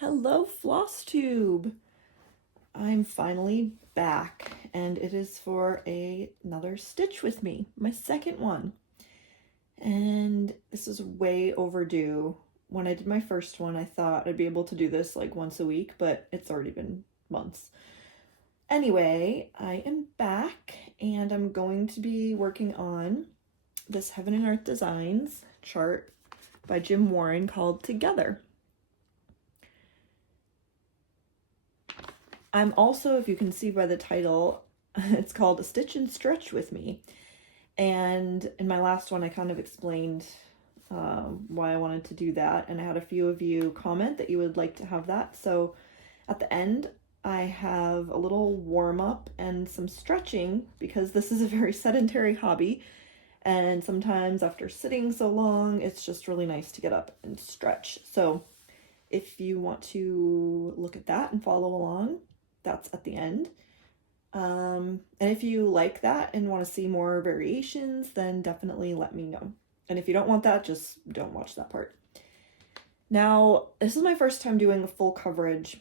Hello, floss tube. I'm finally back, and it is for another stitch with me, my second one. And this is way overdue. When I did my first one, I thought I'd be able to do this like once a week, but it's already been months. Anyway, I am back, and I'm going to be working on this Heaven and Earth Designs chart by Jim Warren called Together. I'm also, if you can see by the title, it's called A Stitch and Stretch with Me. And in my last one, I kind of explained why I wanted to do that. And I had a few of you comment that you would like to have that. So at the end, I have a little warm up and some stretching because this is a very sedentary hobby. And sometimes after sitting so long, it's just really nice to get up and stretch. So if you want to look at that and follow along, that's at the end. And if you like that and want to see more variations, then definitely let me know. And if you don't want that, just don't watch that part. Now, this is my first time doing a full coverage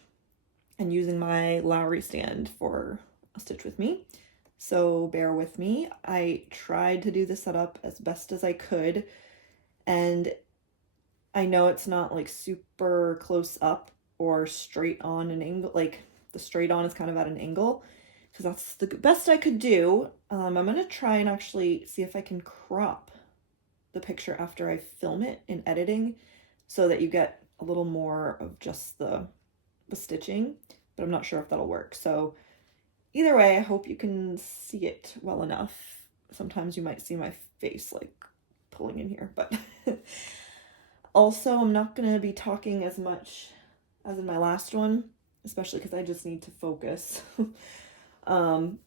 and using my Lowry stand for a stitch with me. So bear with me. I tried to do the setup as best as I could. And I know it's not like super close up or straight on an angle, like the straight on is kind of at an angle, because that's the best I could do. I'm gonna try and actually see if I can crop the picture after I film it in editing so that you get a little more of just the stitching, but I'm not sure if that'll work. So either way, I hope you can see it well enough. Sometimes you might see my face like pulling in here, but also I'm not gonna be talking as much as in my last one, especially because I just need to focus. I'm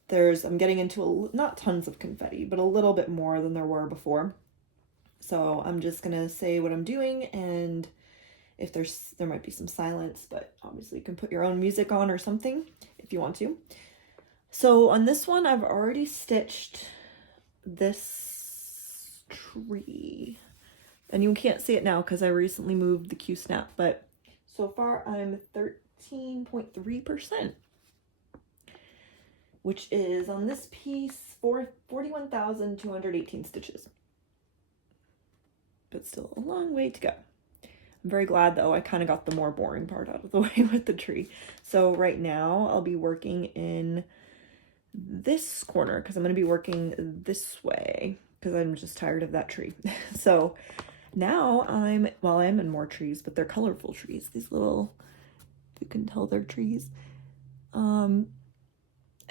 getting into not tons of confetti, but a little bit more than there were before. So I'm just gonna say what I'm doing, and if there might be some silence, but obviously you can put your own music on or something if you want to. So on this one, I've already stitched this tree, and you can't see it now because I recently moved the Q-snap, but so far I'm 13.3%, which is on this piece for 41,218 stitches. But still a long way to go. I'm very glad though, I kind of got the more boring part out of the way with the tree. So right now I'll be working in this corner because I'm going to be working this way because I'm just tired of that tree. So now I'm in more trees, but they're colorful trees. These little, you can tell they're trees. And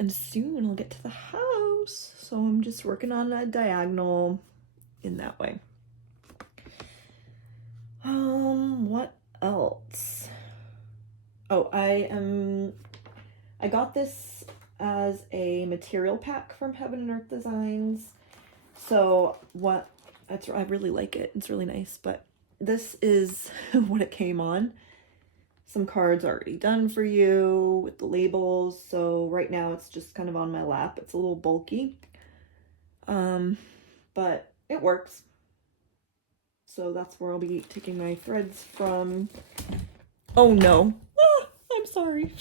soon I'll get to the house. So I'm just working on a diagonal in that way. What else? Oh, I got this as a material pack from Heaven and Earth Designs. So I really like it. It's really nice, but this is what it came on. Some cards already done for you with the labels. So right now it's just kind of on my lap. It's a little bulky, but it works. So that's where I'll be taking my threads from. Oh no, I'm sorry.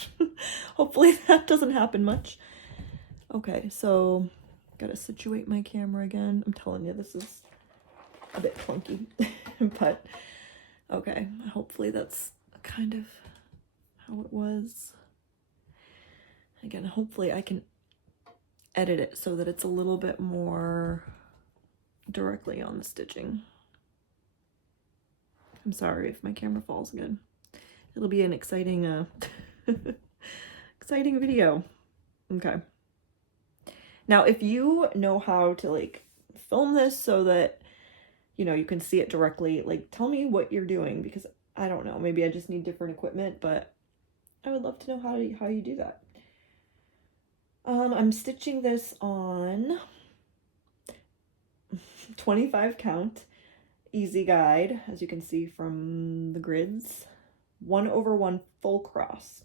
Hopefully that doesn't happen much. Okay, so gotta situate my camera again. I'm telling you, this is a bit clunky, but okay, hopefully that's kind of how it was. Again, hopefully I can edit it so that it's a little bit more directly on the stitching. I'm sorry if my camera falls again. It'll be an exciting exciting video. Okay. Now, if you know how to like film this so that you can see it directly, like tell me what you're doing, because I don't know, maybe I just need different equipment, but I would love to know how you do that. I'm stitching this on 25 count easy guide, as you can see from the grids, 1/1 full cross.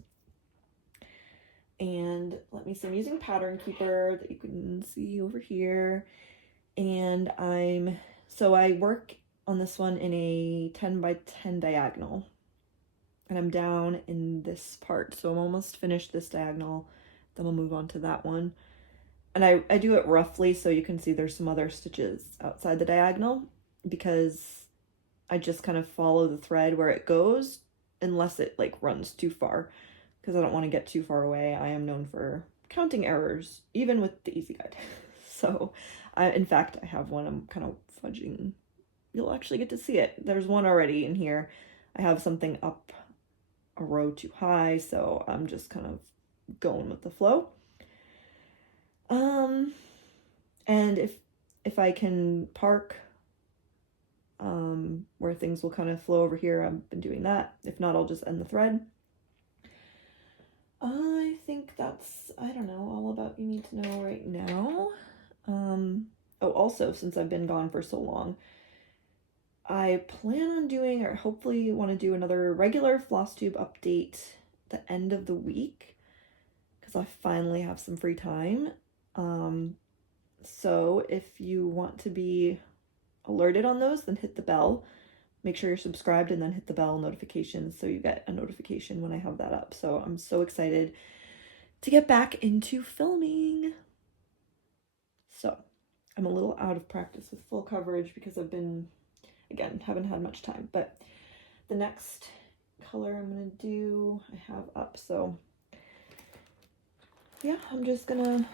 And let me see, I'm using Pattern Keeper that you can see over here, and I work on this one in a 10 by 10 diagonal. and I'm down in this part, so I'm almost finished this diagonal, then I'll move on to that one. And I do it roughly so you can see there's some other stitches outside the diagonal, because I just kind of follow the thread where it goes, unless it like runs too far, because I don't want to get too far away. I am known for counting errors, even with the easy guide. So in fact, I have one I'm kind of fudging. You'll actually get to see it. There's one already in here. I have something up a row too high, so I'm just kind of going with the flow. And if I can park where things will kind of flow over here, I've been doing that. If not, I'll just end the thread. I think that's, I don't know, all about you need to know right now. Oh, also, since I've been gone for so long, I plan on doing, or hopefully want to do, another regular floss tube update the end of the week, because I finally have some free time. So if you want to be alerted on those, then hit the bell. Make sure you're subscribed and then hit the bell notifications so you get a notification when I have that up. So I'm so excited to get back into filming. So I'm a little out of practice with full coverage because I've been, again, haven't had much time. But the next color I'm going to do, I have up. So yeah, I'm just going to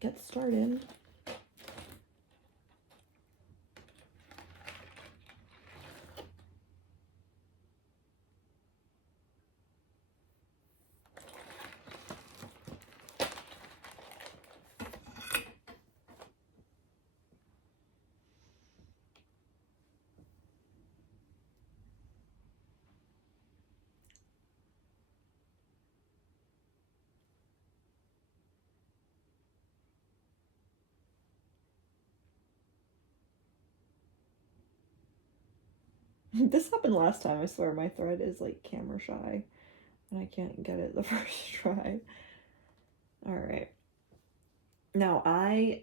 get started. This happened last time. I swear my thread is like camera shy and I can't get it the first try. All right. Now I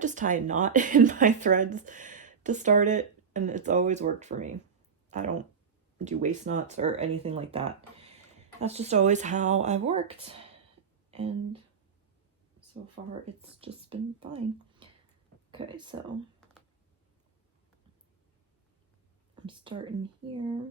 just tie a knot in my threads to start it, and it's always worked for me. I don't do waist knots or anything like that. That's just always how I've worked, and so far it's just been fine. Okay, so I'm starting here.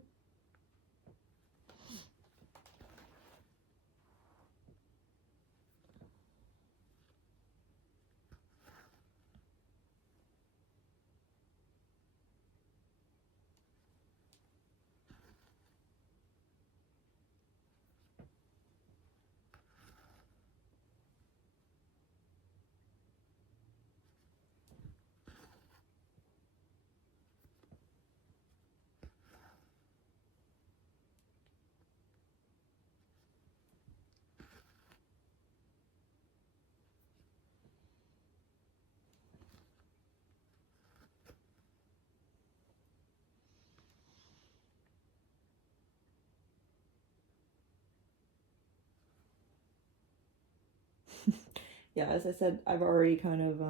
Yeah, as I said, I've already kind of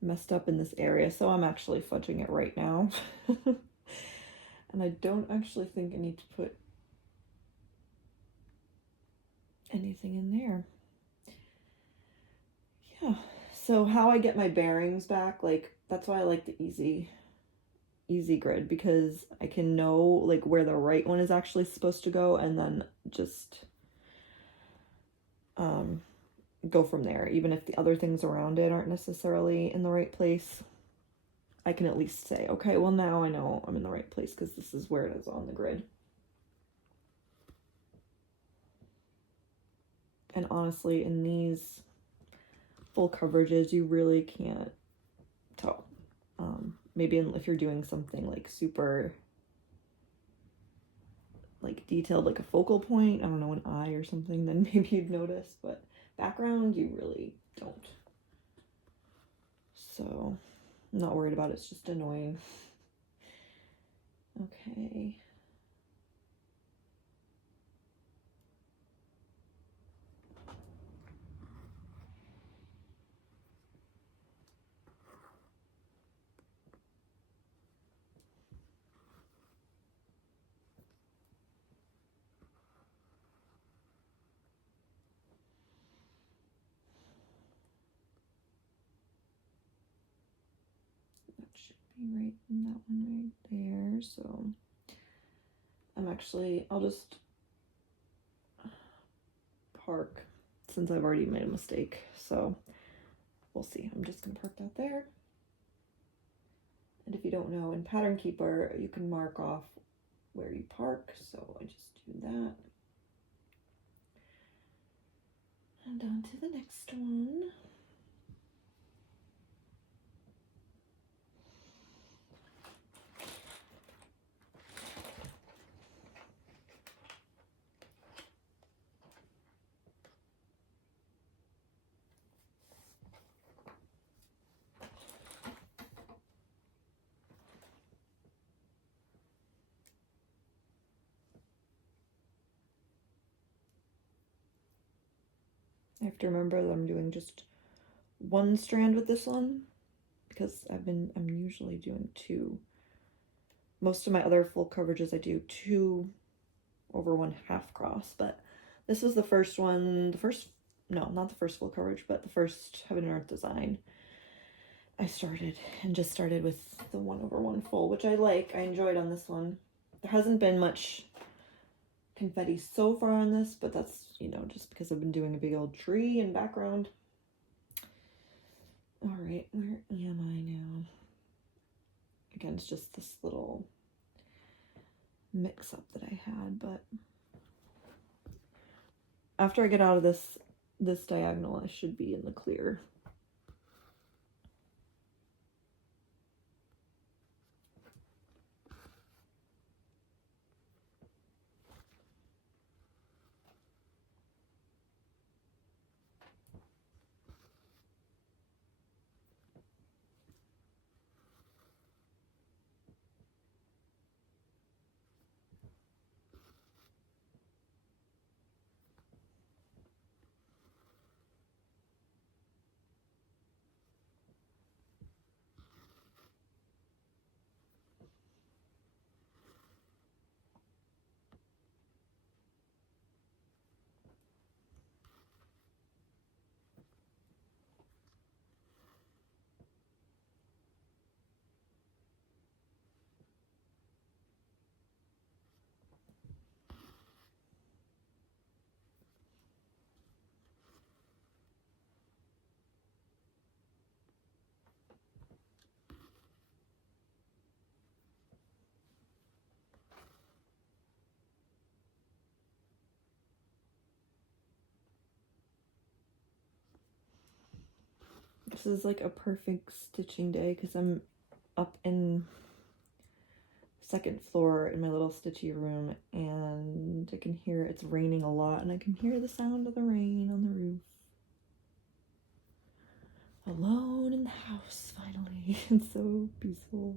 messed up in this area, so I'm actually fudging it right now. And I don't actually think I need to put anything in there. Yeah, so how I get my bearings back, like, that's why I like the easy grid, because I can know like where the right one is actually supposed to go, and then just go from there. Even if the other things around it aren't necessarily in the right place, I can at least say, okay, well now I know I'm in the right place because this is where it is on the grid. And honestly, in these full coverages, you really can't tell. Maybe if you're doing something like super like detailed, like a focal point, I don't know, an eye or something, then maybe you'd notice, but background, you really don't. So I'm not worried about it. It's just annoying. Okay. right in that one right there. So I'll just park since I've already made a mistake. So we'll see. I'm just gonna park that there. And if you don't know, in Pattern Keeper, you can mark off where you park. So I just do that. And on to the next one. I have to remember that I'm doing just one strand with this one because I'm usually doing two. Most of my other full coverages I do 2 over 1 half cross, but this was the first one, no, not the first full coverage, but the first Heaven and Earth design I just started with the 1 over 1 full, which I enjoyed on this one. There hasn't been much confetti so far on this, but that's, just because I've been doing a big old tree in background. All right, where am I now? Again, it's just this little mix up that I had, but after I get out of this diagonal, I should be in the clear. This is like a perfect stitching day because I'm up in second floor in my little stitchy room and I can hear it's raining a lot and I can hear the sound of the rain on the roof. Alone in the house, finally. It's so peaceful.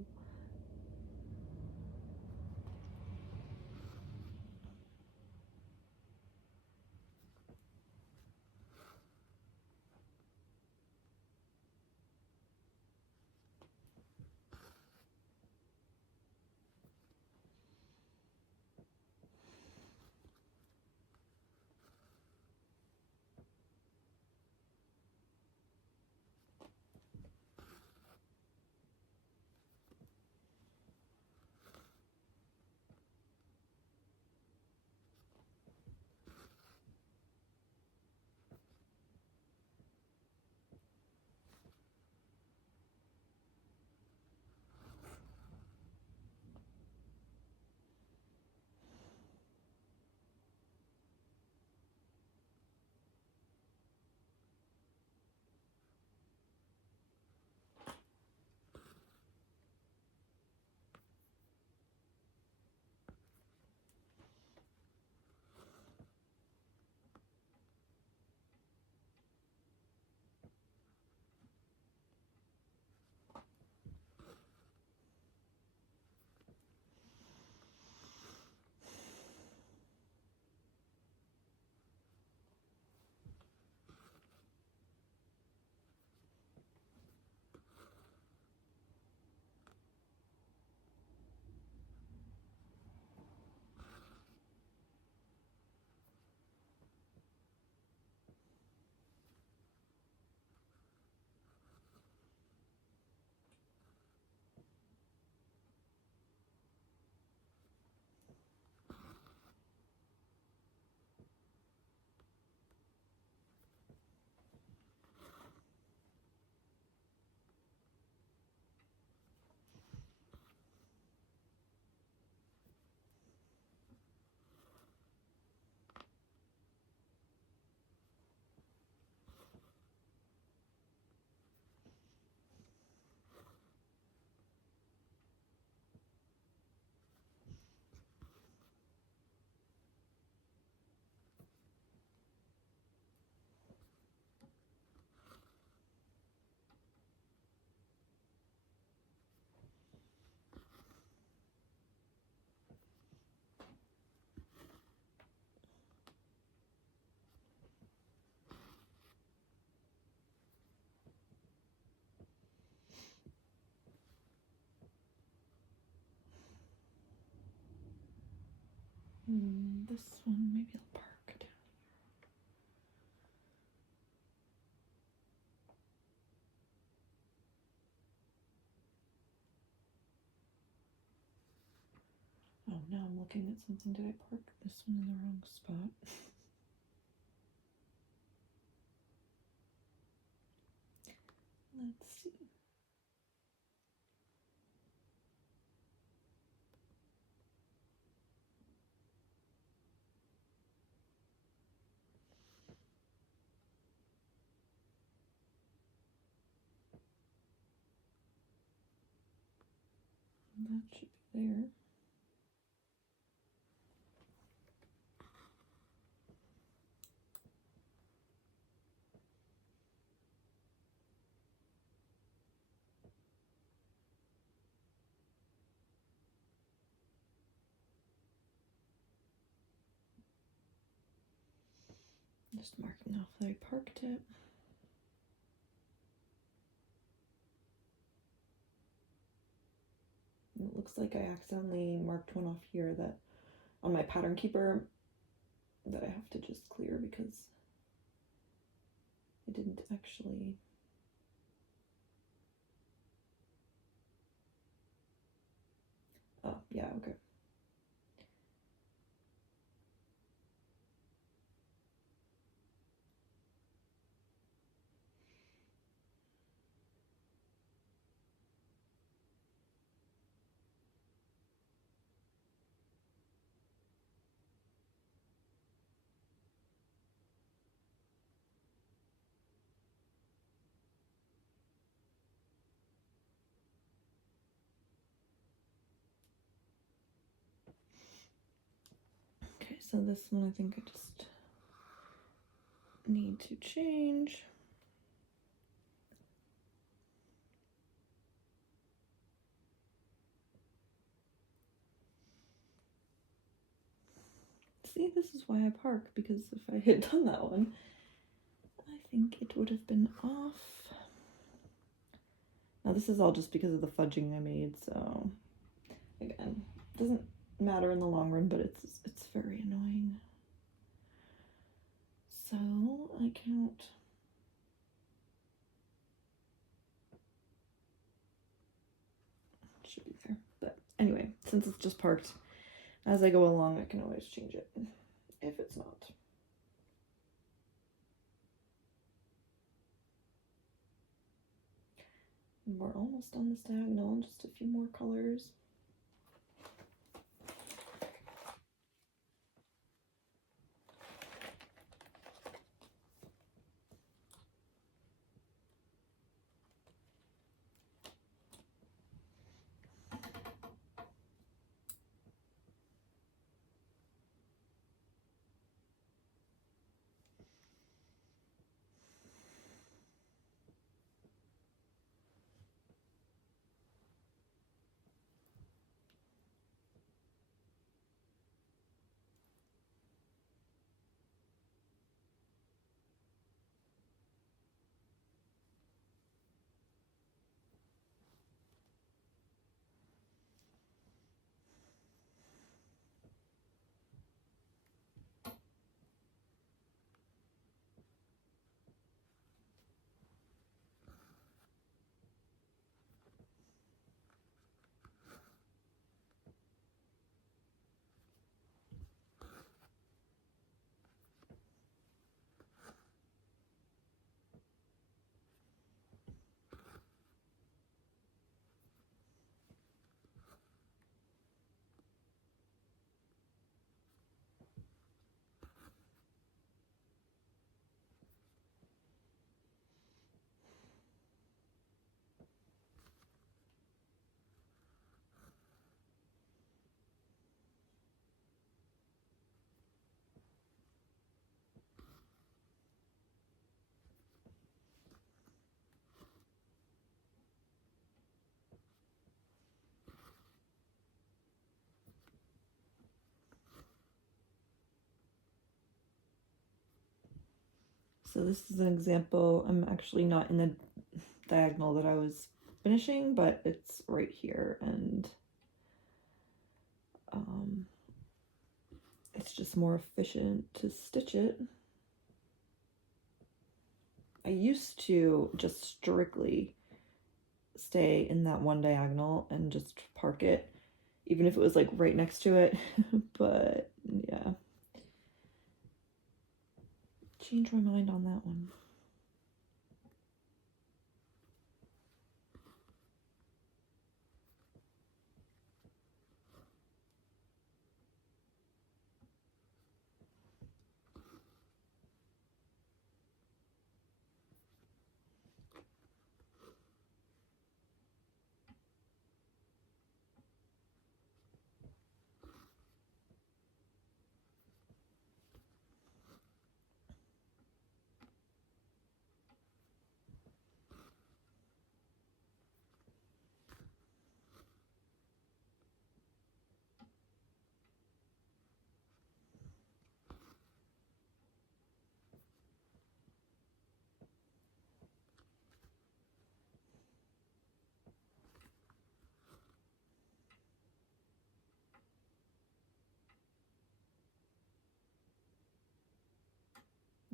This one, maybe I'll park down. Oh, now I'm looking at something. Did I park this one in the wrong spot? Let's see. That should be there. Just marking off that I parked it. It looks like I accidentally marked one off here that on my pattern keeper that I have to just clear because I didn't actually. Oh, yeah, okay. Okay, so this one I think I just need to change. See, this is why I park, because if I had done that one, I think it would have been off. Now this is all just because of the fudging I made, so again, doesn't matter in the long run, but it's very annoying. So I count. Should be there, but anyway, since it's just parked, as I go along, I can always change it if it's not. And we're almost on this diagonal, just a few more colors. So this is an example. I'm actually not in the diagonal that I was finishing, but it's right here, and it's just more efficient to stitch it. I used to just strictly stay in that one diagonal and just park it, even if it was like right next to it. But yeah, changed my mind on that one.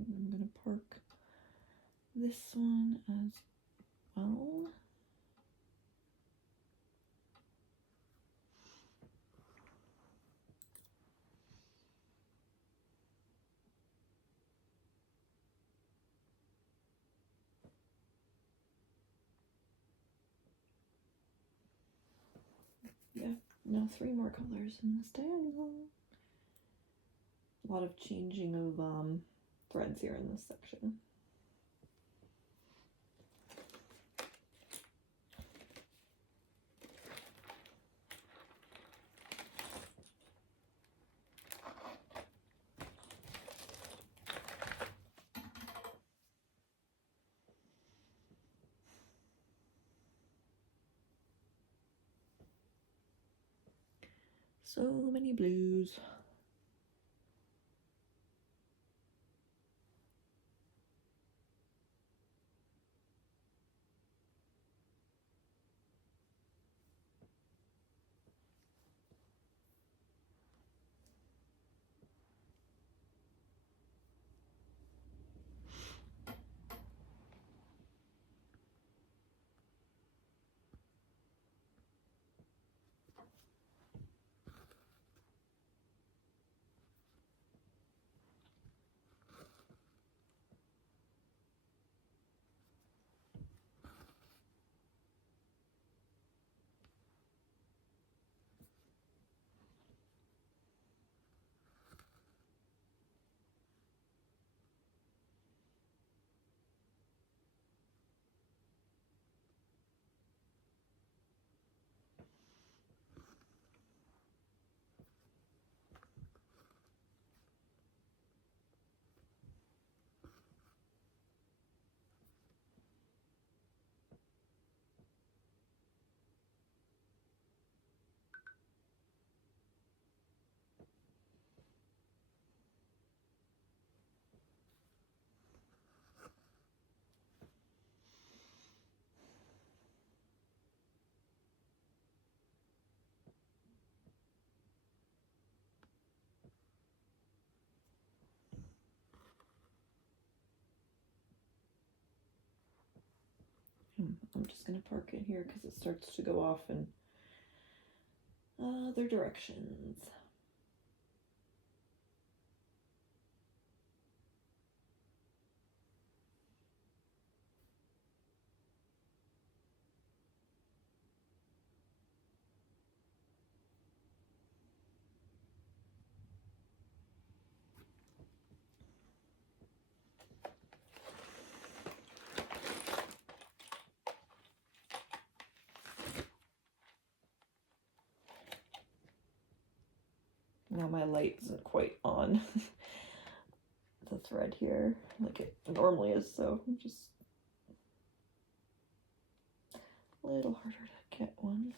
I'm gonna park this one as well. Yeah, now 3 more colors in this diagonal. A lot of changing of threads here in this section. So many blues. I'm just gonna park it here because it starts to go off in other directions. Now my light isn't quite on the thread here like it normally is, so I'm just a little harder to get one.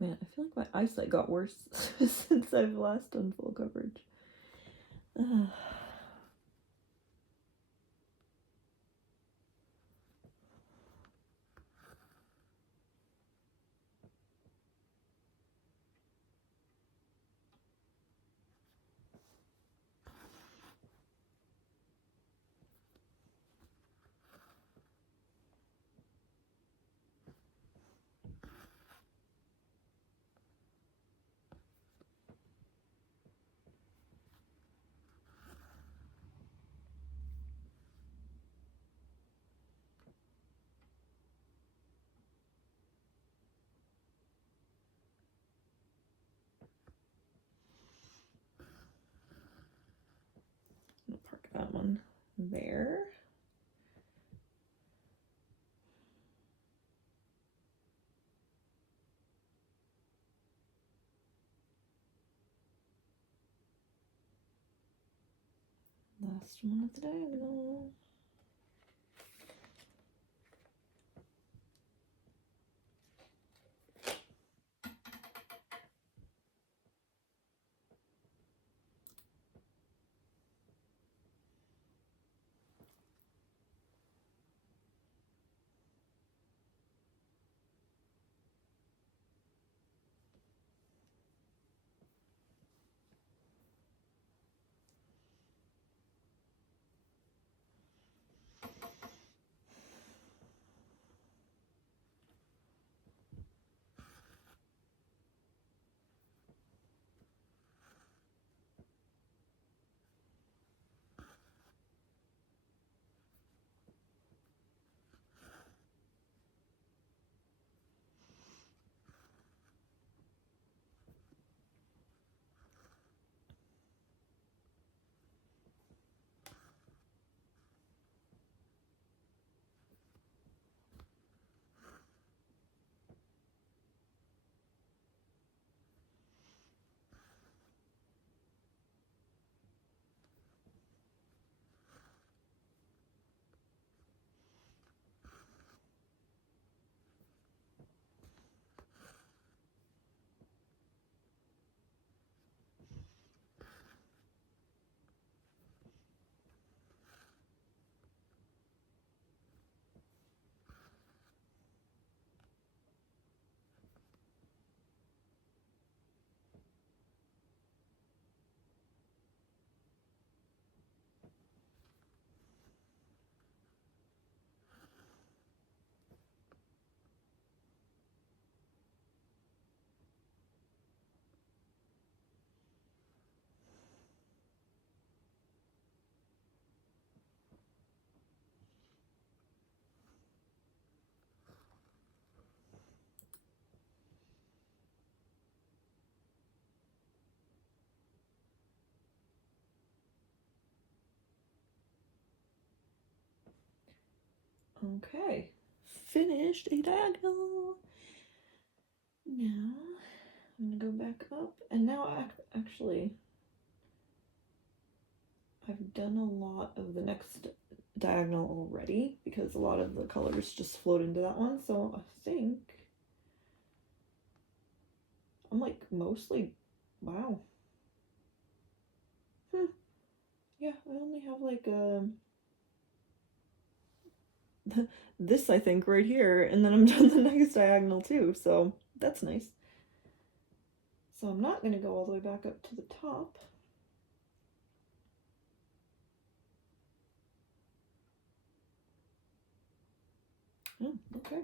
Man, I feel like my eyesight got worse since I've last done full coverage. I'll park that one there. Last one of the diagonal. Okay, finished a diagonal. Now I'm gonna go back up, and now actually I've done a lot of the next diagonal already because a lot of the colors just flowed into that one, so I think I'm like mostly, wow. Yeah, I only have like this I think right here, and then I'm done the next diagonal too, so that's nice. So I'm not gonna go all the way back up to the top. Oh, okay.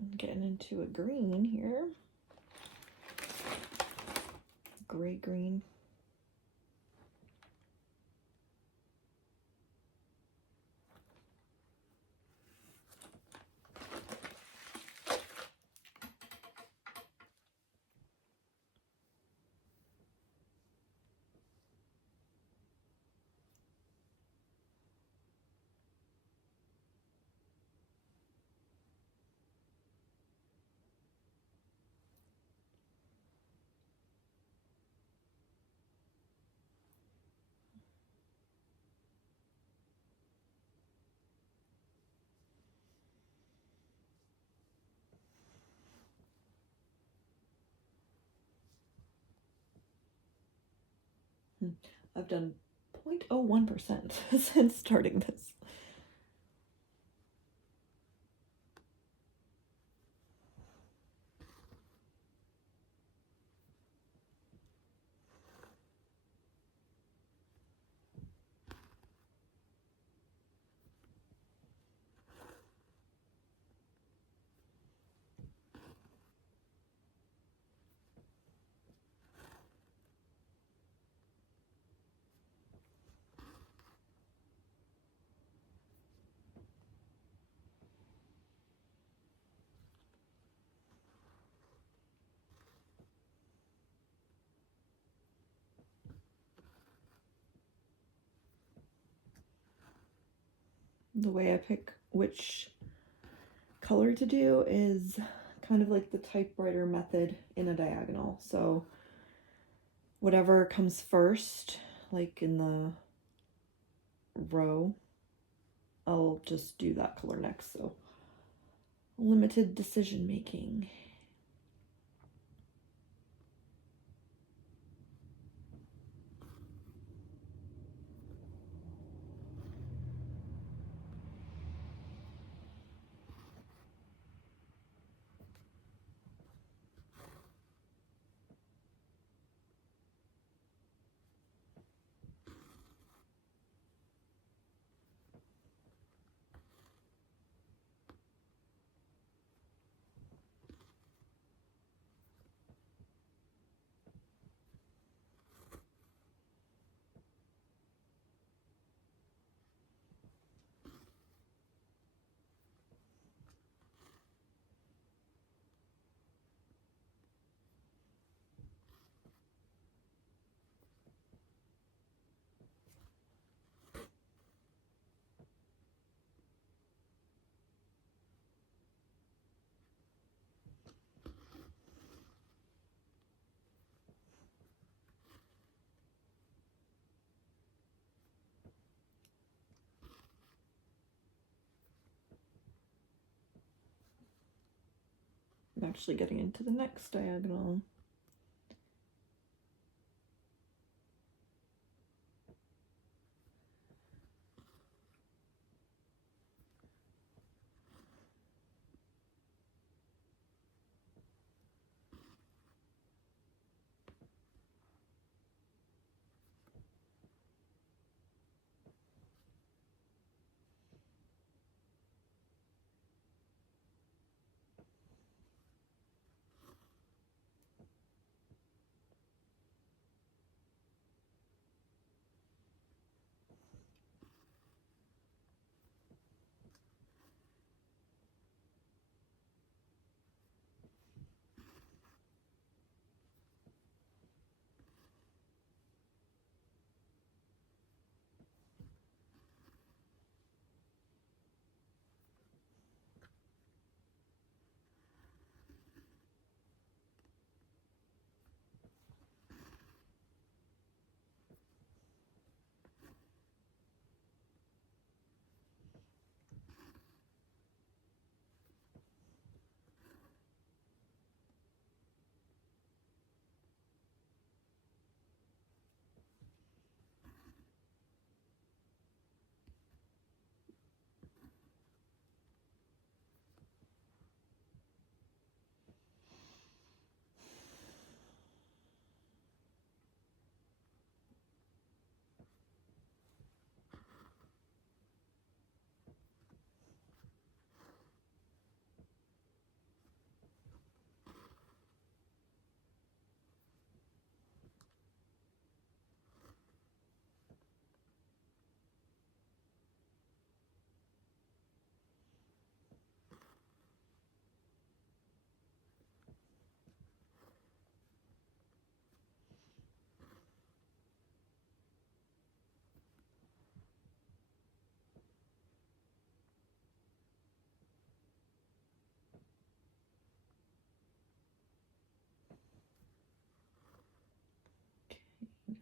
I'm getting into a green here. Gray green. I've done 0.01% since starting this. The way I pick which color to do is kind of like the typewriter method in a diagonal. So whatever comes first, like in the row, I'll just do that color next. So limited decision making. I'm actually getting into the next diagonal.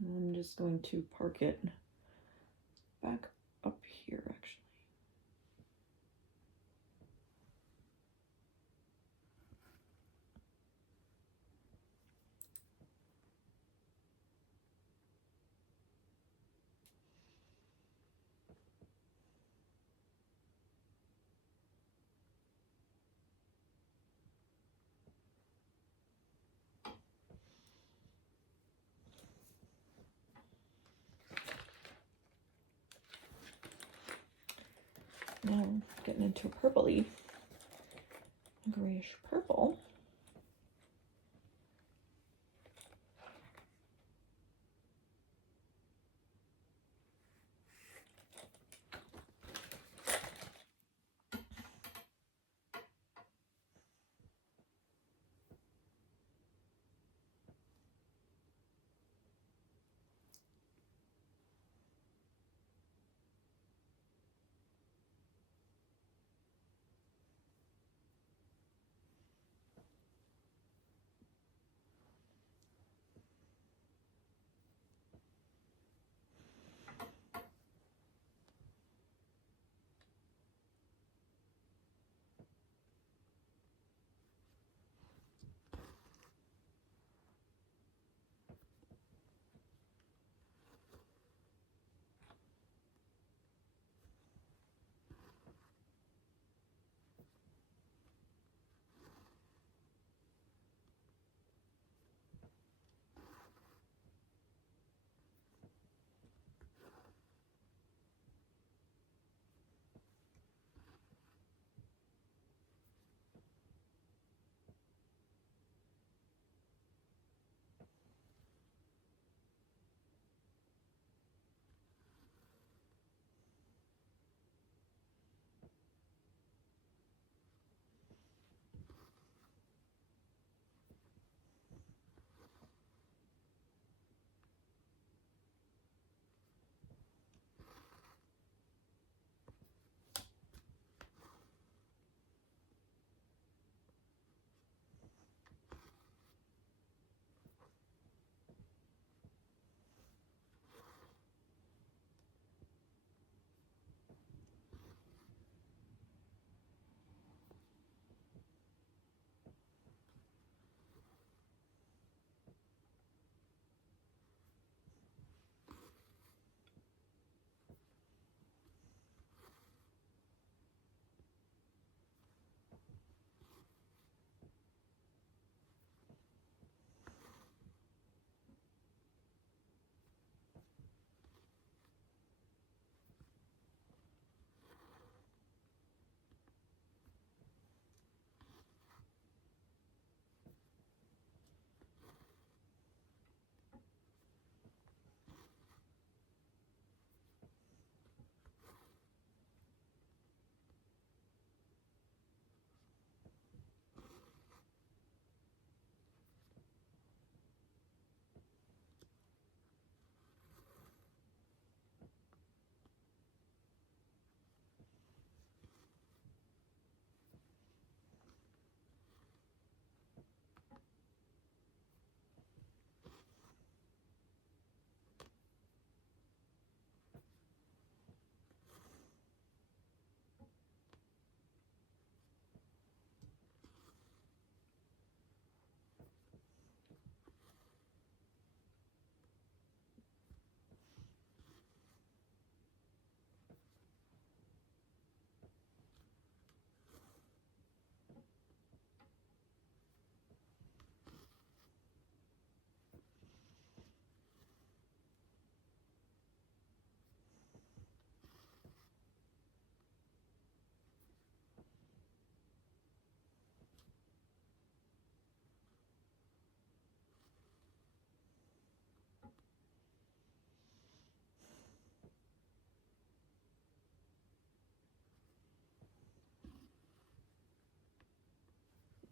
I'm just going to park it back up here, actually. now I'm getting into a purpley, grayish purple.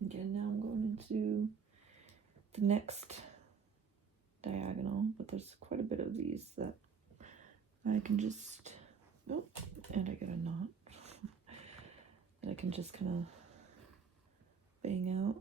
Again, now I'm going into the next diagonal, but there's quite a bit of these that I can just, oh, and I get a knot that I can just kind of bang out.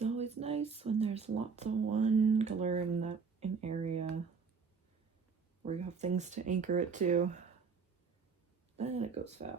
It's always nice when there's lots of one color in that an area where you have things to anchor it to. Then it goes fast.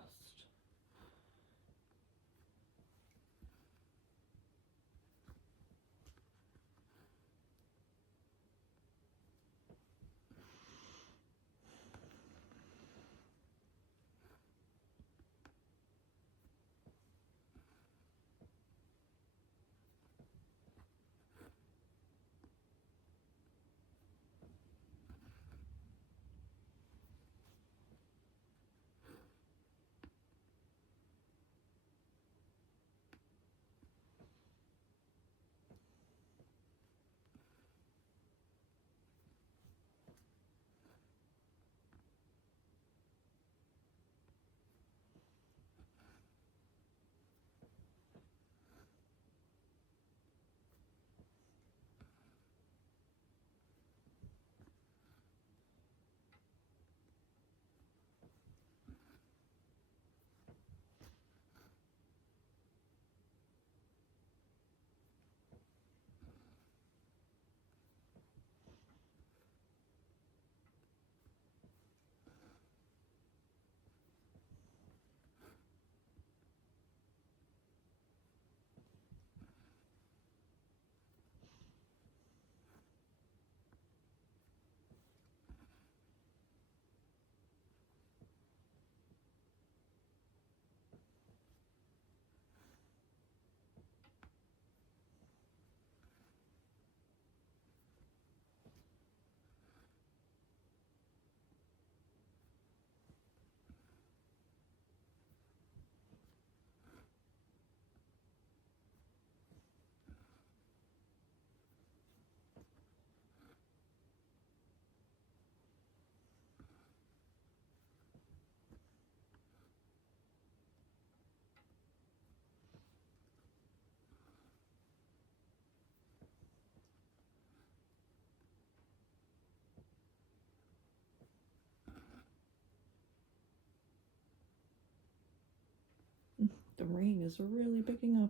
The rain is really picking up.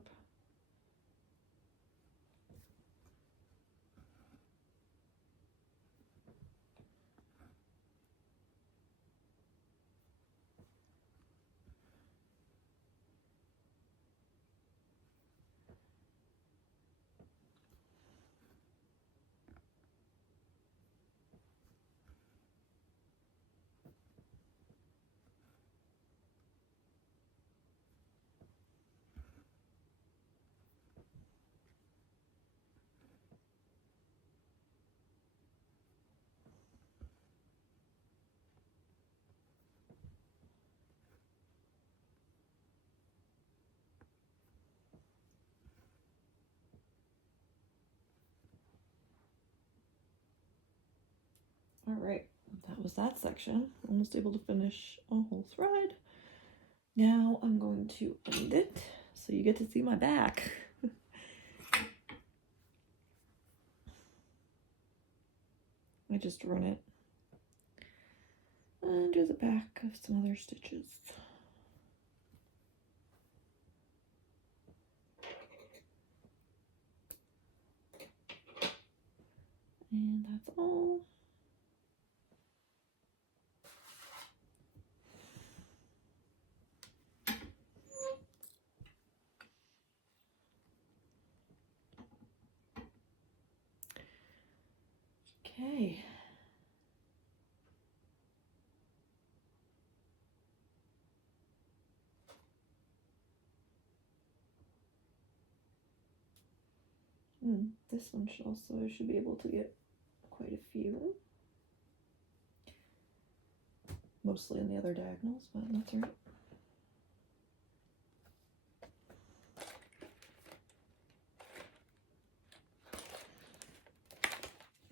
All right, that was that section. Almost able to finish a whole thread. Now I'm going to end it so you get to see my back. I just run it under the back of some other stitches. And that's all. Okay. This one should be able to get quite a few. Mostly in the other diagonals, but that's all right.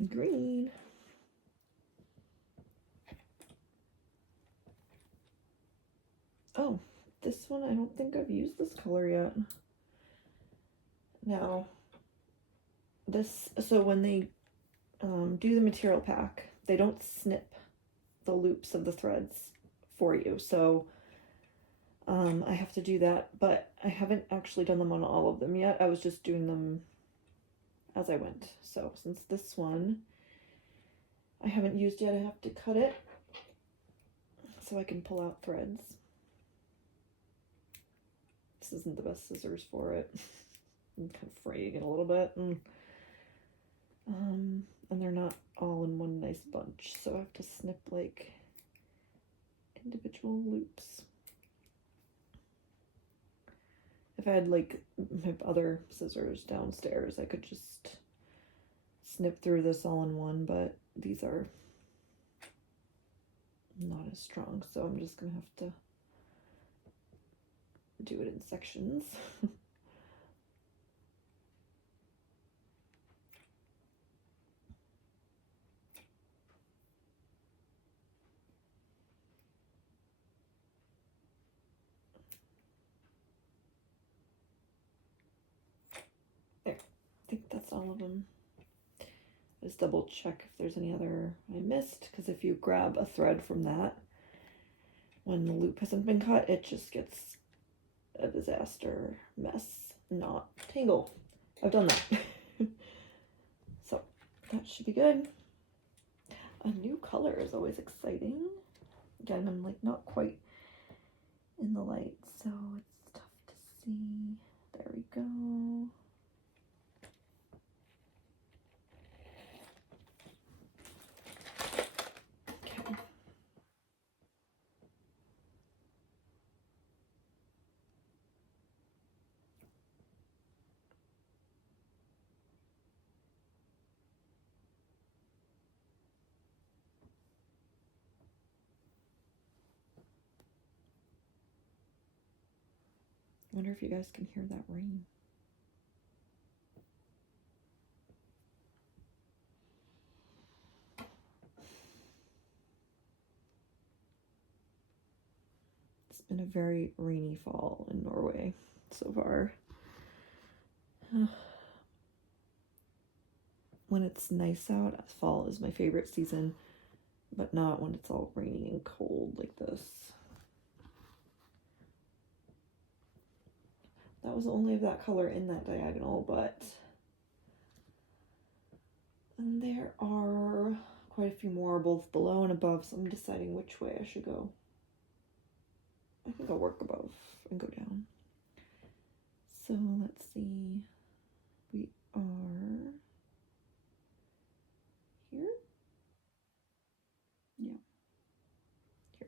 Green. Oh, this one, I don't think I've used this color yet. Now, so when they do the material pack, they don't snip the loops of the threads for you. So I have to do that, but I haven't actually done them on all of them yet. I was just doing them as I went. So since this one I haven't used yet, I have to cut it so I can pull out threads. This isn't the best scissors for it. I'm kind of fraying it a little bit. And they're not all in one nice bunch, so I have to snip like individual loops. If I had like my other scissors downstairs, I could just snip through this all in one, but these are not as strong, so I'm just gonna have to do it in sections. There, I think that's all of them. Just double check if there's any other I missed, because if you grab a thread from that when the loop hasn't been cut, it just gets a disaster, mess, knot, tangle. I've done that. So that should be good. A new color is always exciting. Again, I'm like not quite in the light, so it's tough to see. There we go. Okay. I wonder if you guys can hear that rain. It's been a very rainy fall in Norway so far. When it's nice out, fall is my favorite season, but not when it's all rainy and cold like this. That was only of that color in that diagonal, but and there are quite a few more both below and above, so I'm deciding which way I should go. I think I'll work above and go down. So let's see. We are here? Yeah. Here.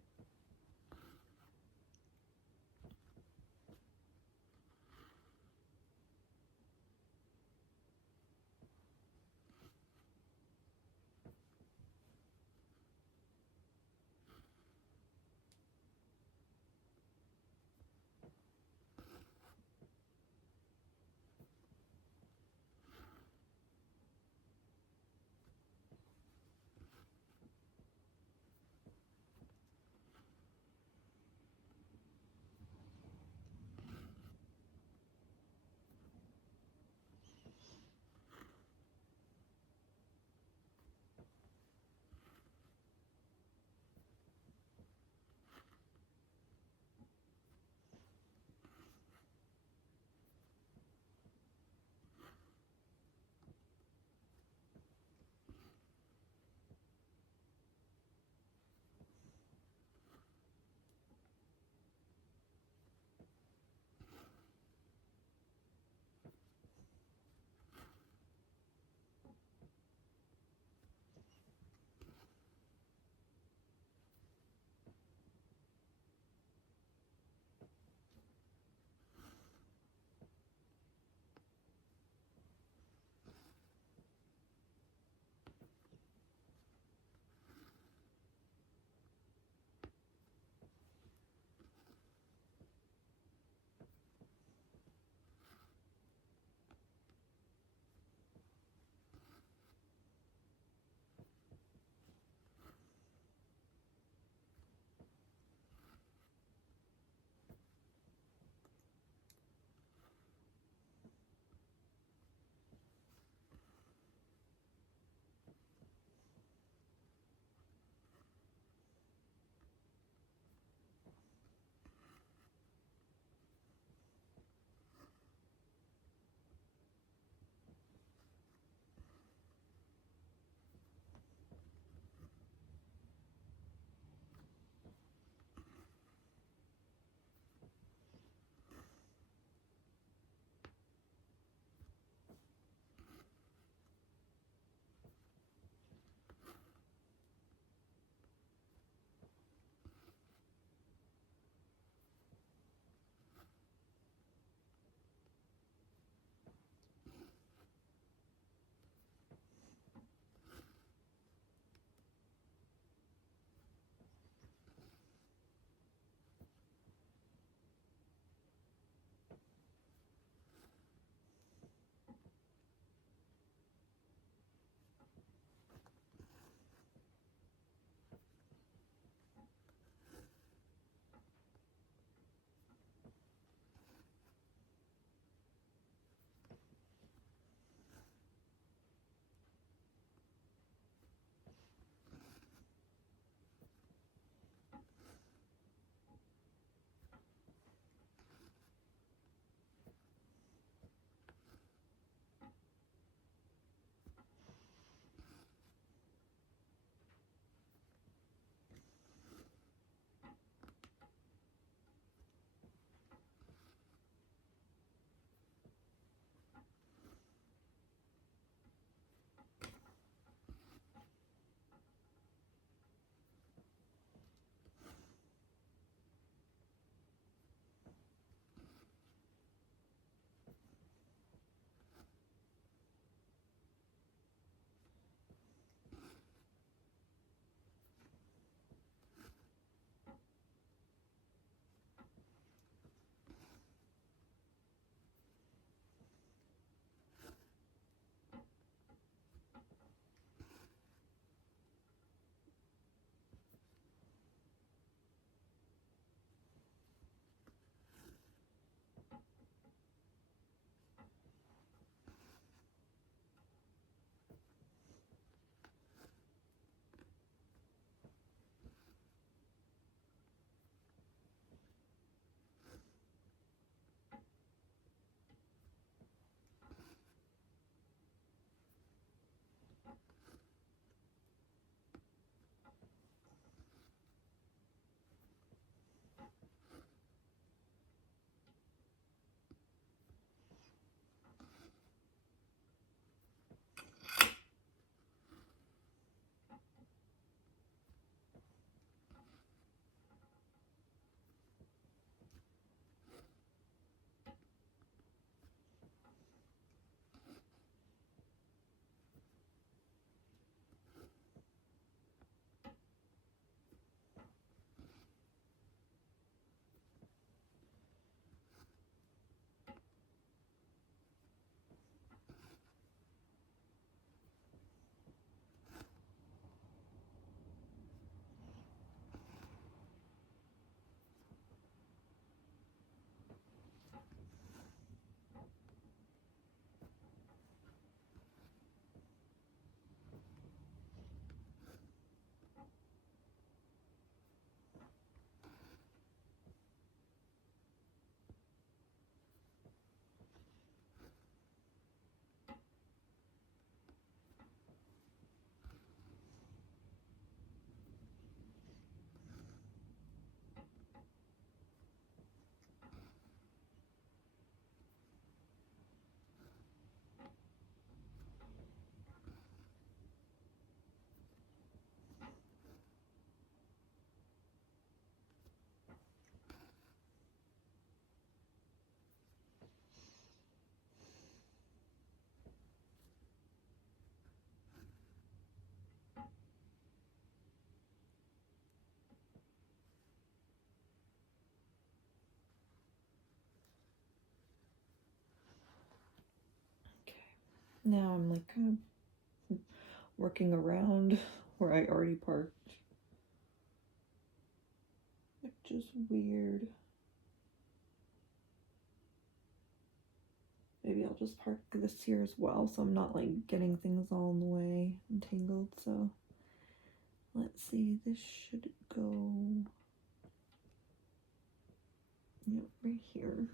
now I'm like kind of working around where I already parked, which is weird. Maybe I'll just park this here as well, so I'm not like getting things all in the way and tangled. So let's see, this should go, yep, right here.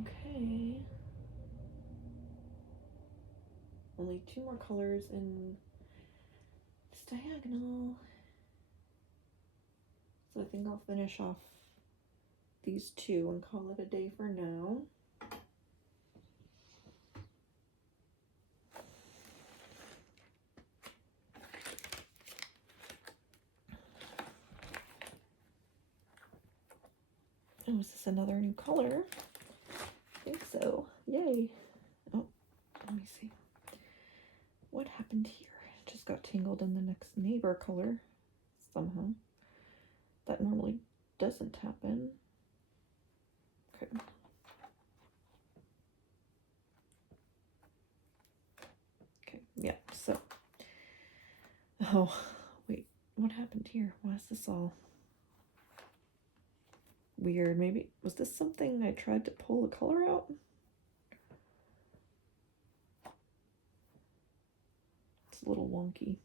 Okay. Only 2 more colors in this diagonal. So I think I'll finish off these 2 and call it a day for now. Oh, is this another new color? I think so. Yay. Oh, let me see. What happened here? It just got tangled in the next neighbor color somehow. That normally doesn't happen. Okay. Okay, yeah, so. Oh, wait, what happened here? Why is this all weird? Maybe, was this something I tried to pull the color out? It's a little wonky.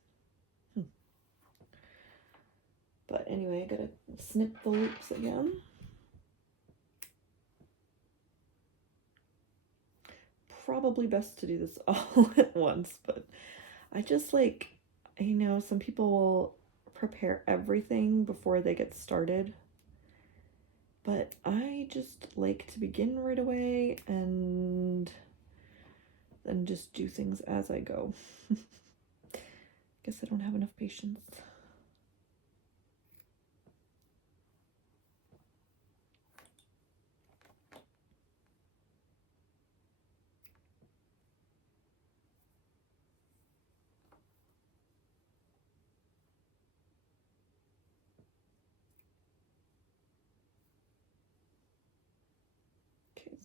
But anyway, I gotta snip the loops again. Probably best to do this all at once, but I just like, you know, some people will prepare everything before they get started, but I just like to begin right away and then just do things as I go. Guess I don't have enough patience.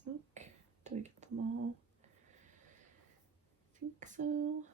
Okay, did I get them all? I think so.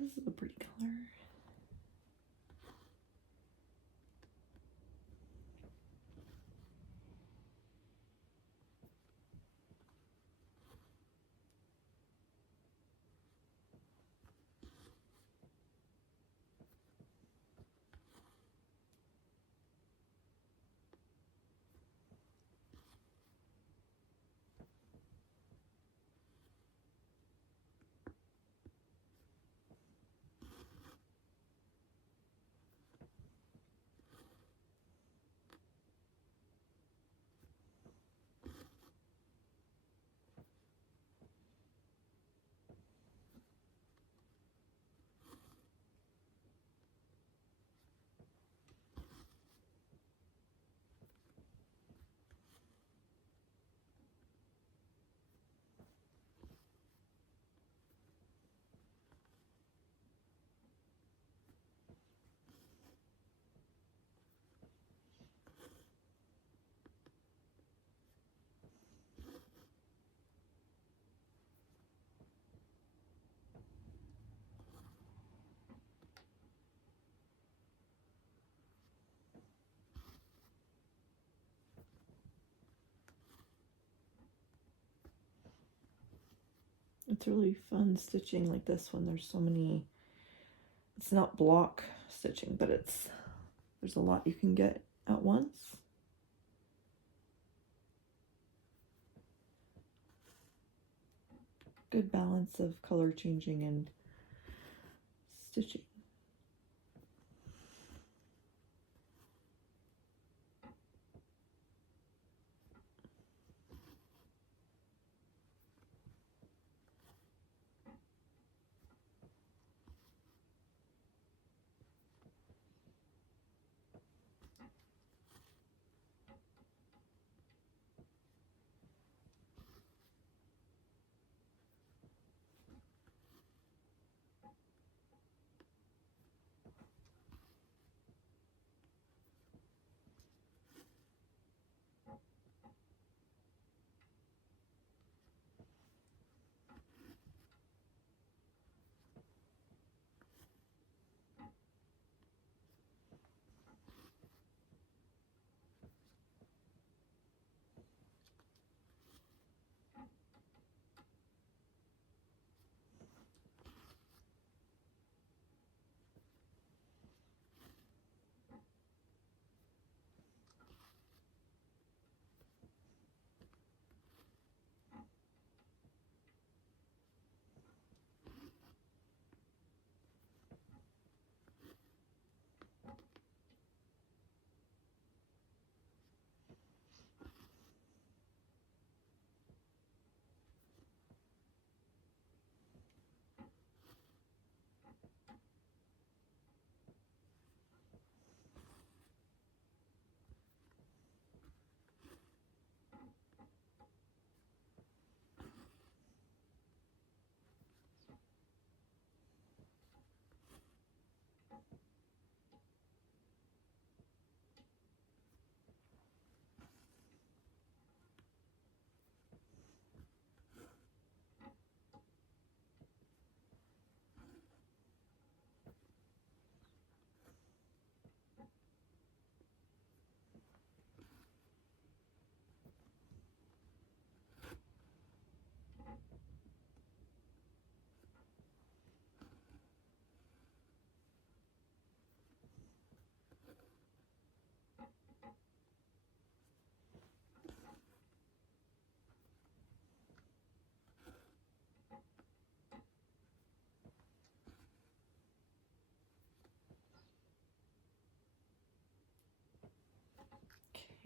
This is a pretty color. It's really fun stitching like this when there's so many. It's not block stitching, but there's a lot you can get at once. Good balance of color changing and stitching.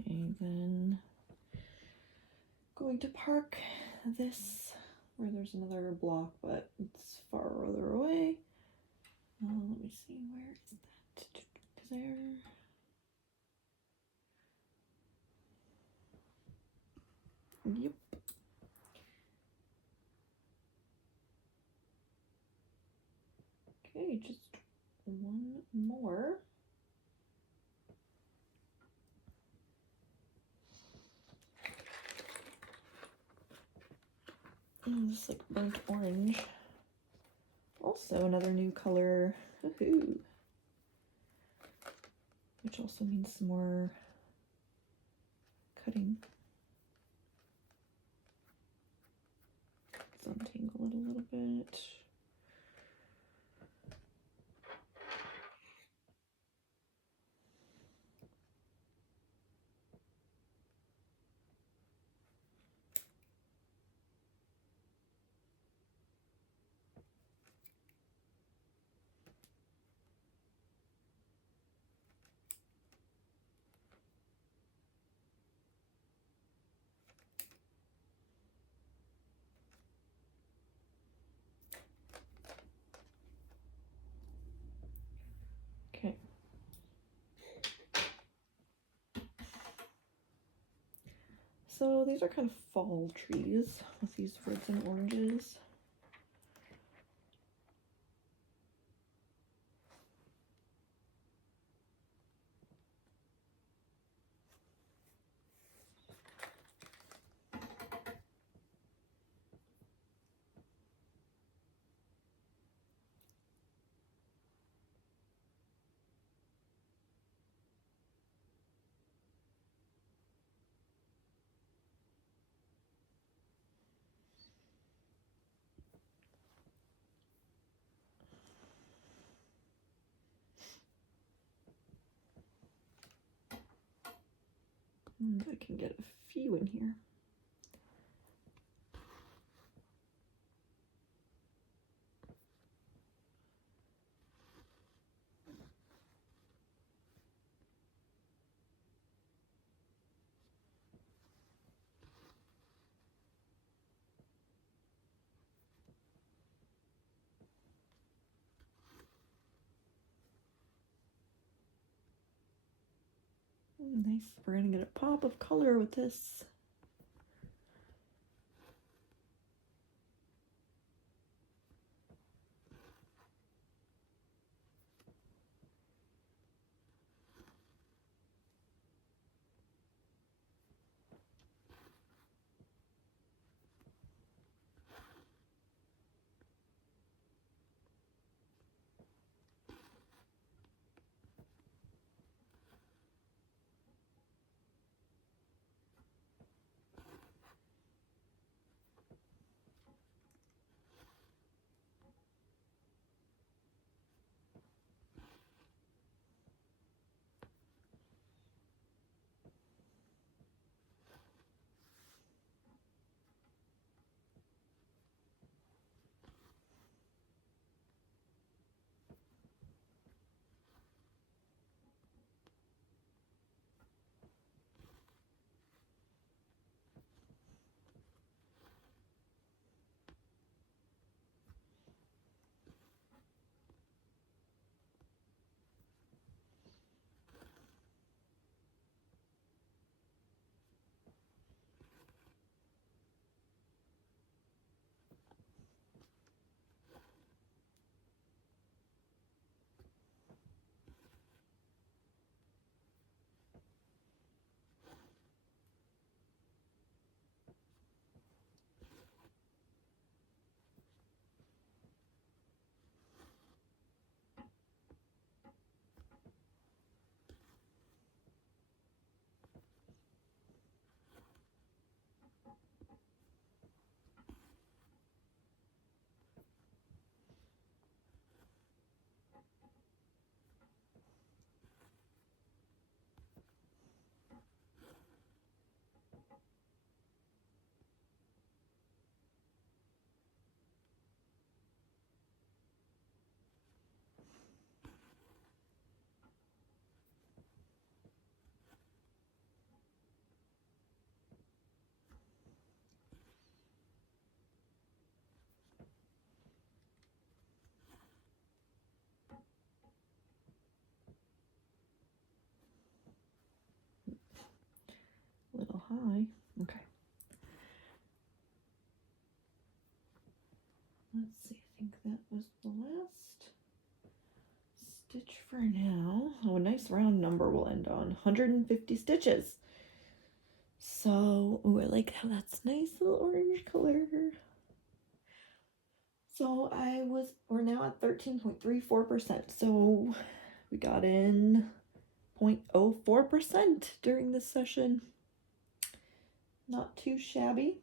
Okay, then going to park this where there's another block, but it's farther away. Let me see, where is that? There. Yep. Okay, just one more. Oh, this is like burnt orange. Also another new color. Woohoo! Which also means some more cutting. Let's untangle it a little bit. Okay. So these are kind of fall trees with these reds and oranges. I can get a few in here. Nice. We're gonna get a pop of color with this. A little high. Okay. Let's see, I think that was the last stitch for now. Oh, a nice round number we'll end on. 150 stitches. So, ooh, I like how that's nice little orange color. So we're now at 13.34%. So we got in 0.04% during this session. Not too shabby.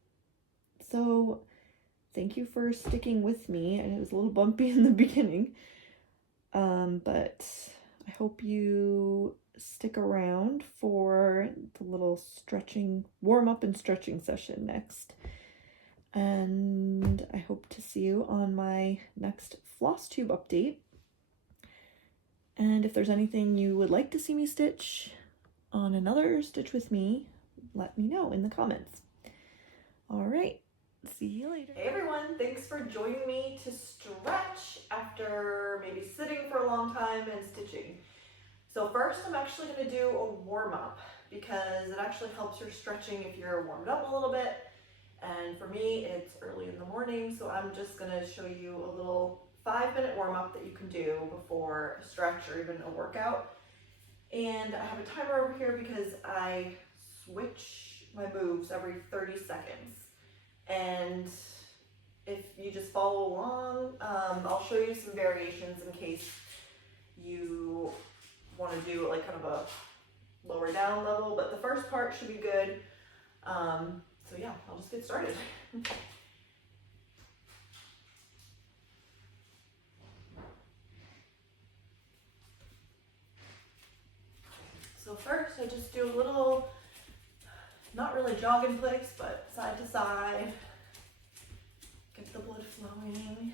So thank you for sticking with me. And it was a little bumpy in the beginning. But I hope you stick around for the little stretching, warm up and stretching session next. And I hope to see you on my next floss tube update. And if there's anything you would like to see me stitch on another Stitch With Me, let me know in the comments. All right, see you later. Hey everyone, thanks for joining me to stretch after maybe sitting for a long time and stitching. So first I'm actually going to do a warm-up because it actually helps your stretching if you're warmed up a little bit. And for me, it's early in the morning, so I'm just going to show you a little 5-minute warm-up that you can do before a stretch or even a workout. And I have a timer over here because I switch my moves every 30 seconds. And if you just follow along, I'll show you some variations in case you want to do like kind of a lower down level, but the first part should be good. So yeah, I'll just get started. So first I just do a little not really jog in place, but side to side. Get the blood flowing.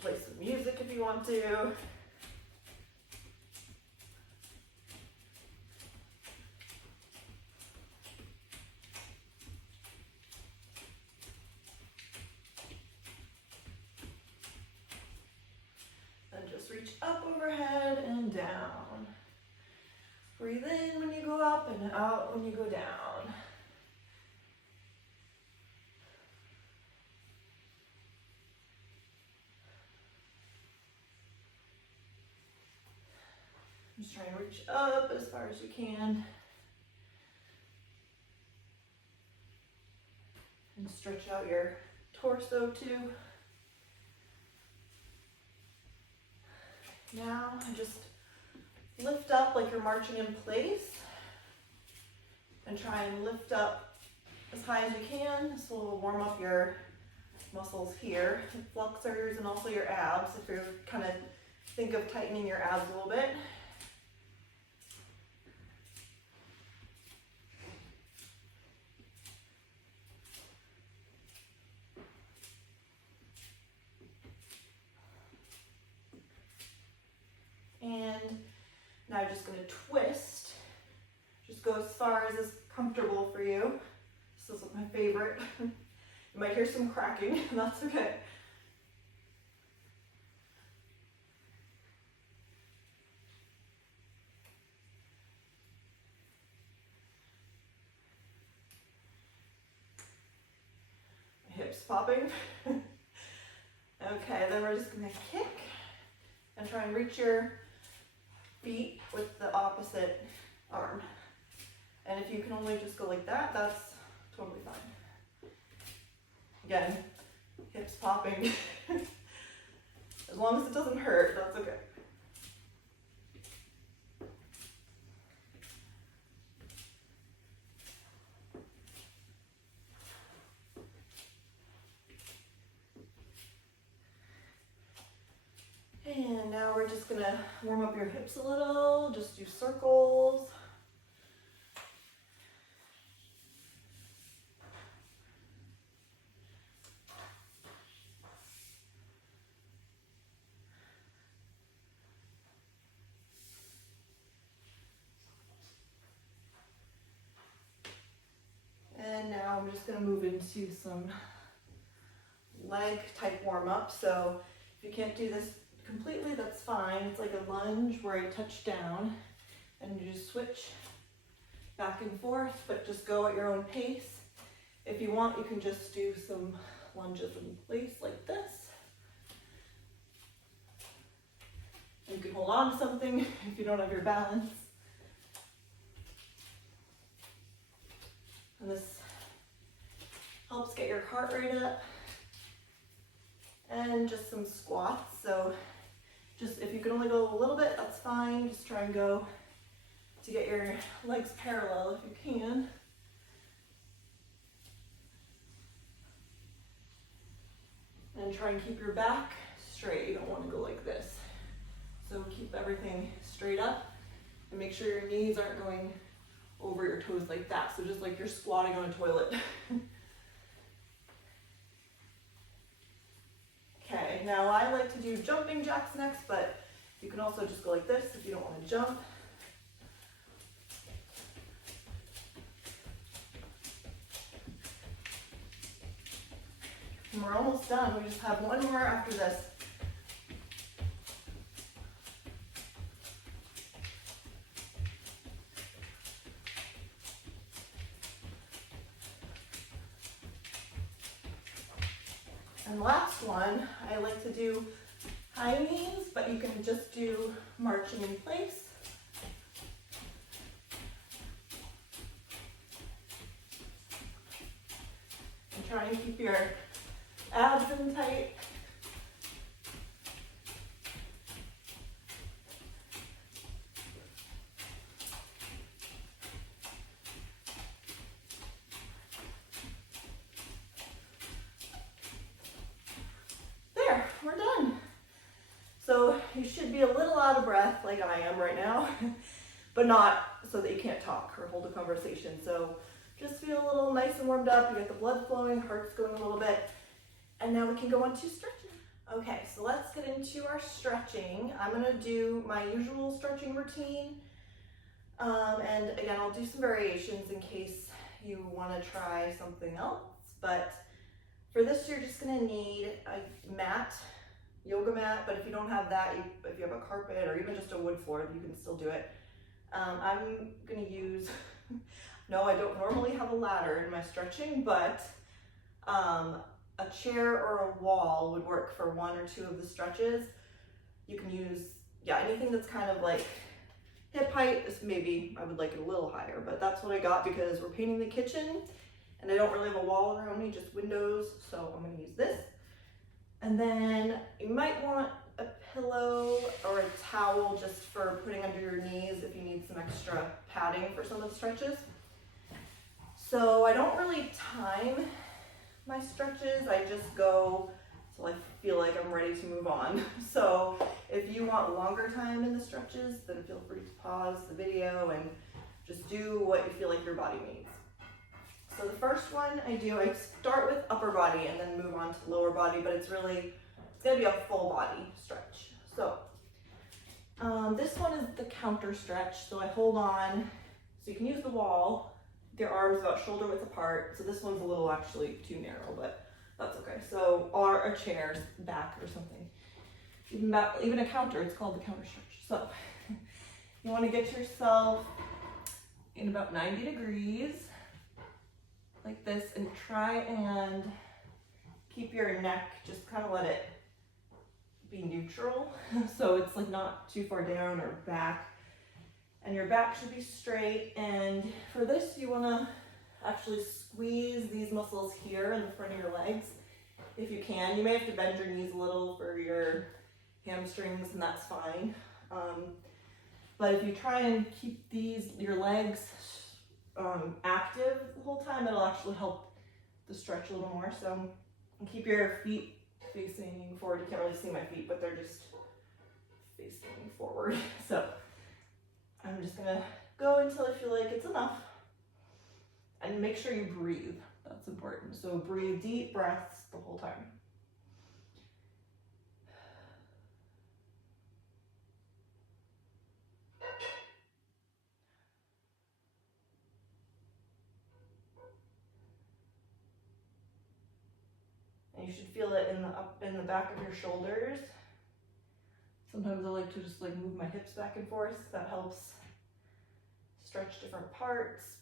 Play some music if you want to. Then just reach up overhead and down. Breathe in when you go up and out when you go down. Just try and reach up as far as you can. And stretch out your torso too. Now just lift up like you're marching in place. And try and lift up as high as you can. This will warm up your muscles here, flexors and also your abs if you're kind of think of tightening your abs a little bit. And now you're just going to twist. Just go as far as is comfortable for you. This is my favorite. You might hear some cracking, and that's okay. My hips popping. Okay, then we're just going to kick and try and reach your feet with the opposite arm. And if you can only just go like that, that's totally fine. Again, hips popping. As long as it doesn't hurt, that's okay. And now we're just gonna warm up your hips a little, just do circles. And now I'm just gonna move into some leg type warm up. So if you can't do this completely, that's fine. It's like a lunge where I touch down and you just switch back and forth, but just go at your own pace. If you want, you can just do some lunges in place like this. You can hold on to something if you don't have your balance. And this helps get your heart rate up. And just some squats. So just if you can only go a little bit, that's fine. Just try and go to get your legs parallel if you can. And try and keep your back straight. You don't want to go like this. So keep everything straight up and make sure your knees aren't going over your toes like that. So just like you're squatting on a toilet. Okay, now I like to do jumping jacks next, but you can also just go like this if you don't want to jump. And we're almost done. We just have one more after this. And last one, I like to do high knees, but you can just do marching in place. And try and keep your abs in tight. You you should be a little out of breath like I am right now, but not so that you can't talk or hold a conversation. So just feel a little nice and warmed up. You get the blood flowing, heart's going a little bit. And now we can go on to stretching. Okay, so let's get into our stretching. I'm gonna do my usual stretching routine. And again, I'll do some variations in case you wanna try something else. But for this, you're just gonna need a mat, yoga mat, but if you don't have that, if you have a carpet or even just a wood floor, you can still do it. I'm gonna use, no, I don't normally have a ladder in my stretching, but a chair or a wall would work for one or two of the stretches. You can use, anything that's kind of like hip height. Maybe I would like it a little higher, but that's what I got because we're painting the kitchen and I don't really have a wall around me, just windows. So I'm gonna use this. And then you might want a pillow or a towel just for putting under your knees if you need some extra padding for some of the stretches. So I don't really time my stretches, I just go till I feel like I'm ready to move on. So if you want longer time in the stretches, then feel free to pause the video and just do what you feel like your body needs. So the first one I start with upper body and then move on to lower body, but it's gonna be a full body stretch. So this one is the counter stretch. So I hold on, so you can use the wall, your arms about shoulder width apart. So this one's a little actually too narrow, but that's okay. So, or a chair back or something. Even a counter, it's called the counter stretch. So you want to get yourself in about 90 degrees like this and try and keep your neck, just kind of let it be neutral. So it's like not too far down or back. And your back should be straight. And for this, you want to actually squeeze these muscles here in the front of your legs if you can. You may have to bend your knees a little for your hamstrings, and that's fine. But if you try and keep your legs active the whole time, it'll actually help the stretch a little more. So keep your feet facing forward. You can't really see my feet, but they're just facing forward. So I'm just gonna go until I feel like it's enough. And make sure you breathe, that's important. So breathe deep breaths the whole time. And you should feel it in the back of your shoulders. Sometimes I like to just move my hips back and forth. That helps stretch different parts.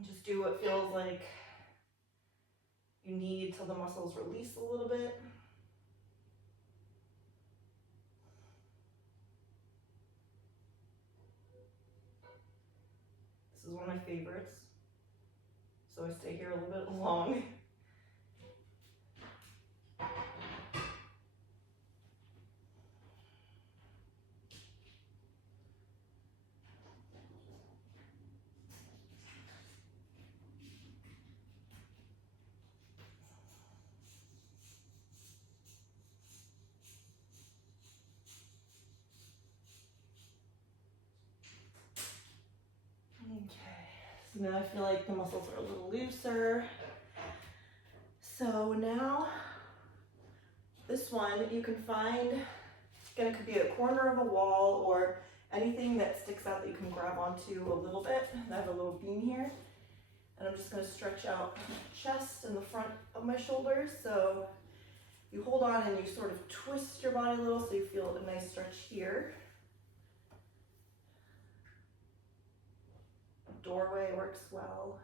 Just do what feels like you need till the muscles release a little bit. This is one of my favorites, so I stay here a little bit long. So now I feel like the muscles are a little looser. So now, this one you can find, again, it could be a corner of a wall or anything that sticks out that you can grab onto a little bit. I have a little beam here, and I'm just gonna stretch out my chest and the front of my shoulders. So you hold on and you sort of twist your body a little so you feel a nice stretch here. Doorway works well.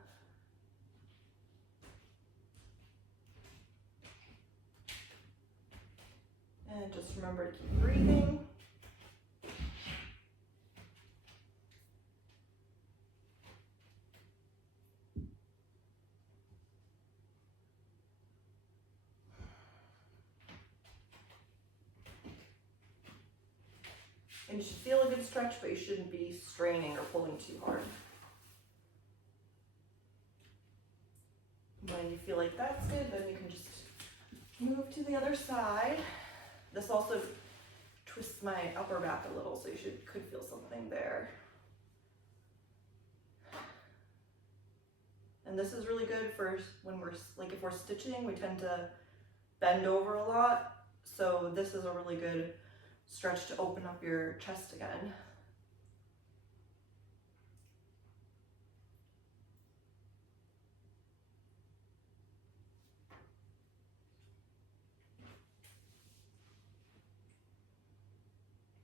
And just remember to keep breathing. And you should feel a good stretch, but you shouldn't be straining or pulling too hard. When you feel like that's good, then you can just move to the other side. This also twists my upper back a little, so you could feel something there. And this is really good for when we're, like if we're stitching, we tend to bend over a lot. So this is a really good stretch to open up your chest again.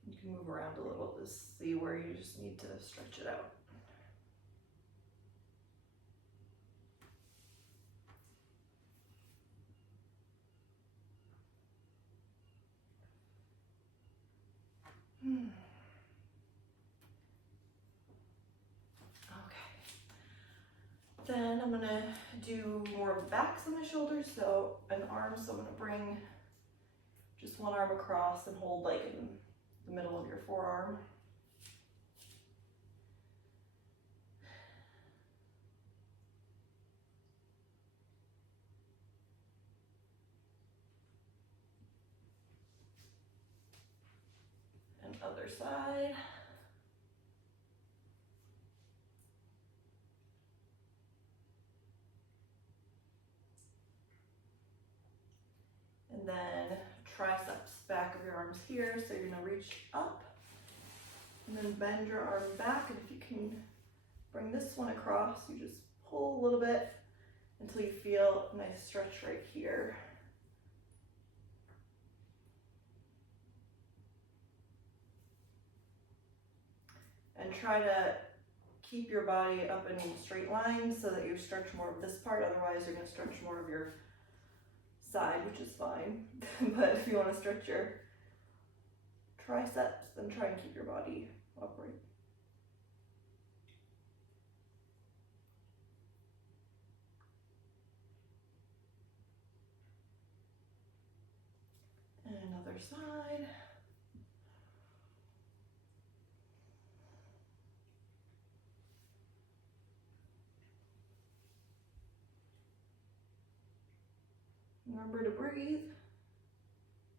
You can move around a little to see where you just need to stretch it out. Okay. Then I'm gonna do more of the backs of my shoulders, so an arm, so I'm gonna bring just one arm across and hold like in the middle of your forearm. And other side. And then triceps, back of your arms here, so you're gonna reach up and then bend your arm back, and if you can bring this one across, you just pull a little bit until you feel a nice stretch right here. And try to keep your body up in a straight line so that you stretch more of this part, otherwise you're gonna stretch more of your side, which is fine. But if you wanna stretch your triceps, then try and keep your body upright. And another side. Remember to breathe.